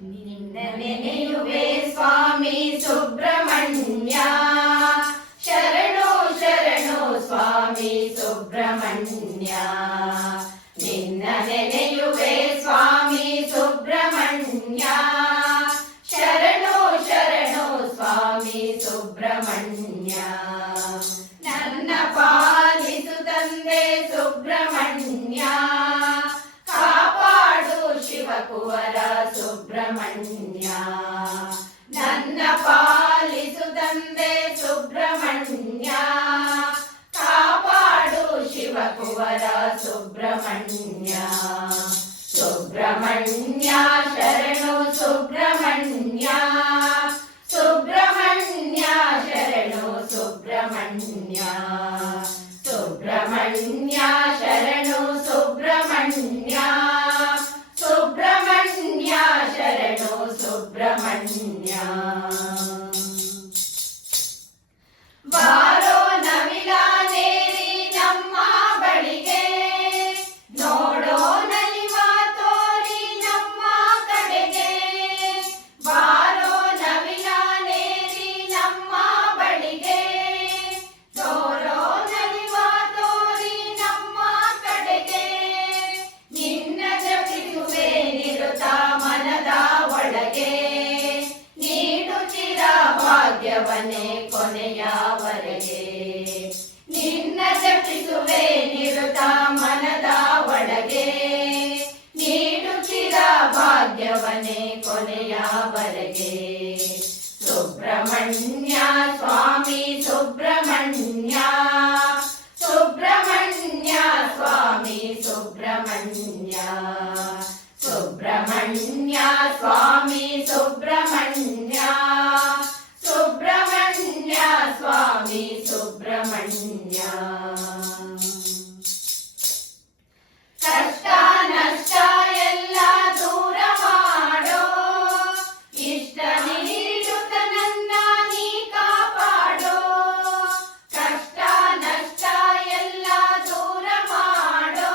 ನಿನ್ನ ನೆನೆಯುವೆ ಸ್ವಾಮಿ ಸುಬ್ರಹ್ಮಣ್ಯ, ಶರಣು ಶರಣು ಸ್ವಾಮಿ ಸುಬ್ರಹ್ಮಣ್ಯ. ನಿನ್ನ ನೆನೆಯುವೆ ಸ್ವಾಮಿ ಸುಬ್ರಹ್ಮಣ್ಯ, ಶರಣು ಶರಣು ಸ್ವಾಮಿ ಸುಬ್ರಹ್ಮಣ್ಯ. ನನ್ನ ಪಾಲಿಸು ತಂದೆ ಸುಬ್ರಹ್ಮಣ್ಯ, ಕಾಪಾಡು ಶಿವಕುವರ ಸುಬ್ರಹ್ಮಣ್ಯ. ನನ್ನ ಪಾಲಿಸು ತಂದೆ ಸುಬ್ರಹ್ಮಣ್ಯ, ಕಾಪಾಡು ಶಿವಕುವರ ಸುಬ್ರಹ್ಮಣ್ಯ. ಸುಬ್ರಹ್ಮಣ್ಯ ಶರಣು ಸುಬ್ರಹ್ಮಣ್ಯ, ಸುಬ್ರಹ್ಮಣ್ಯ ಶರಣು ಸುಬ್ರಹ್ಮಣ್ಯ. ಸುಬ್ರಹ್ಮಣ್ಯ ಶರಣು ಸುಬ್ರಹ್ಮಣ್ಯ, ಸುಬ್ರಹ್ಮಣ್ಯ ಶರಣು ಸುಬ್ರಹ್ಮಣ್ಯ. ಬಾರೋ ನವಿಲಾನೇರಿ ನಮ್ಮ ಬಳಿಗೆ, ನೋಡೋ ನಲಿವ ತೋರಿ ನಮ್ಮ ಕಡೆಗೆ. ಬಾರೋ ನವಿಲಾನೇರಿ ನಮ್ಮ ಬಳಿಗೆ, ನೋಡೋ ನಲಿವ ತೋರಿ ನಮ್ಮ ಕಡೆಗೆ. ನಿನ್ನ ಜಪಿಸುವೆ ನಿರುತ ಮನದ ಒಳಗೆ, ನೀಡು ಚಿರ ಭಾಗ್ಯವನೇ ಕೊನೆಯವರೆಗೆ. ನಿನ್ನ ಜಪಿಸುವೆ ನಿರುತ ಮನದ ಒಳಗೆ, ನೀಡು ಚಿರ ಭಾಗ್ಯವನೇ ಕೊನೆಯವರೆಗೆ. ಸುಬ್ರಹ್ಮಣ್ಯ ಸ್ವಾಮಿ ಸುಬ್ರಹ್ಮಣ್ಯ, ಸುಬ್ರಹ್ಮಣ್ಯ ಸ್ವಾಮಿ ಸುಬ್ರಹ್ಮಣ್ಯ. ಸುಬ್ರಹ್ಮಣ್ಯ ಸ್ವಾಮಿ ಸುಬ್ರಹ್ಮಣ್ಯ, ಸುಬ್ರಹ್ಮಣ್ಯ ಸ್ವಾಮಿ ಸುಬ್ರಹ್ಮಣ್ಯ. ಕಷ್ಟ ನಷ್ಟ ಎಲ್ಲ ದೂರ ಮಾಡೋ, ಇಷ್ಟ ನೀಡುತ್ತ ನನ್ನ ನೀ ಕಾಪಾಡೋ. ಕಷ್ಟ ನಷ್ಟ ಎಲ್ಲ ದೂರ ಮಾಡೋ,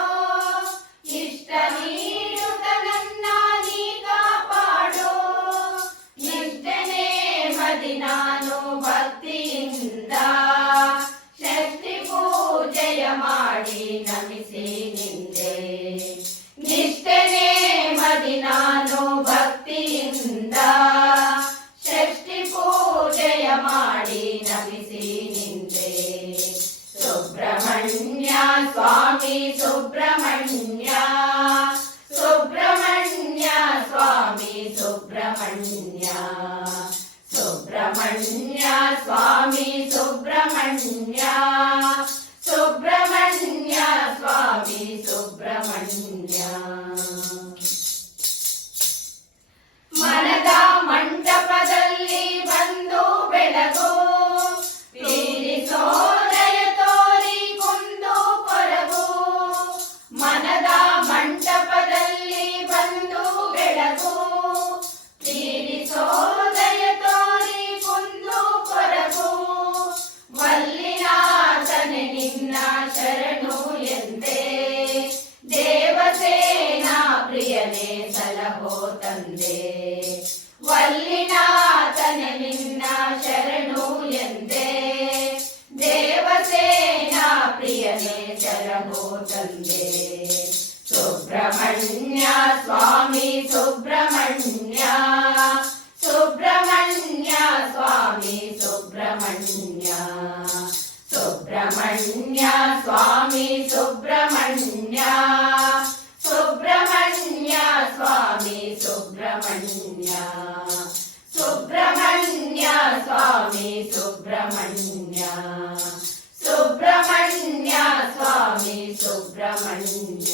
ಇಷ್ಟ ನೀಡುತ್ತ ನನ್ನ ನೀ ಕಾಪಾಡೋ. ನಿಷ್ಠೆನೇ ಮದಿ ನಾನು ಭಕ್ತಿಯಿಂದ, ಷಷ್ಠಿ ಪೂಜೆಯ ಮಾಡಿ ನಮಿಸಿ ನಿಂದೆ. ನಿಷ್ಠೆನೇ ಮದಿ ನಾನು ಭಕ್ತಿಯಿಂದ, ಷಷ್ಠಿ ಪೂಜೆಯ ಮಾಡಿ ನಮಿಸಿ ನಿಂದೆ. ಸುಬ್ರಹ್ಮಣ್ಯ ಸ್ವಾಮಿ ಸುಬ್ರಹ್ಮಣ್ಯ, ಸುಬ್ರಹ್ಮಣ್ಯ ಸ್ವಾಮಿ ಸುಬ್ರಹ್ಮಣ್ಯ. ಸುಬ್ರಹ್ಮಣ್ಯ ಸ್ವಾಮಿ ಸುಬ್ರಹ್ಮಣ್ಯ, ಸುಬ್ರಹ್ಮಣ್ಯ ಸ್ವಾಮಿ ಸುಬ್ರಹ್ಮಣ್ಯ. ಮನದ ಮಂಟಪದಲ್ಲಿ ಬಂದು ಬೆಳಗು, ಬೀರಿಸೋ ದಯ ತೋರಿ ಕುಂದು ಕೊರಗು. ಮನದ ಮಂಟಪದಲ್ಲಿ ಬಂದು ಬೆಳಗು, ಬೀರಿಸೋ ದಯ ತೋರಿ ಕುಂದು ಕೊರಗು. ವಲ್ಲಿನಾಥನೆ ನಿನ್ನ ಶರಣು ಎಂದೇ, ದೇವಸೇನಾ ಪ್ರಿಯನೇ ಸಲಹೋ ತಂದೆ. ವಲ್ಲಿನಾಥನೆ ನಿನ್ನ ಶರಣು ಎಂದೇ, ದೇವಸೇನಾ ಪ್ರಿಯನೇ ಸಲಹೋ ತಂದೆ. ಸುಬ್ರಹ್ಮಣ್ಯ ಸ್ವಾಮಿ ಸುಬ್ರಹ್ಮಣ್ಯ, ಸುಬ್ರಹ್ಮಣ್ಯ ಸ್ವಾಮಿ ಸುಬ್ರಹ್ಮಣ್ಯ. ಸುಬ್ರಹ್ಮಣ್ಯ ಸ್ವಾಮಿ ಸುಬ್ರಹ್ಮಣ್ಯ, ಸುಬ್ರಹ್ಮಣ್ಯ ಸ್ವಾಮಿ ಸುಬ್ರಹ್ಮಣ್ಯ. ಸುಬ್ರಹ್ಮಣ್ಯ ಸ್ವಾಮಿ ಸುಬ್ರಹ್ಮಣ್ಯ, ಸುಬ್ರಹ್ಮಣ್ಯ ಸ್ವಾಮಿ ಸುಬ್ರಹ್ಮಣ್ಯ.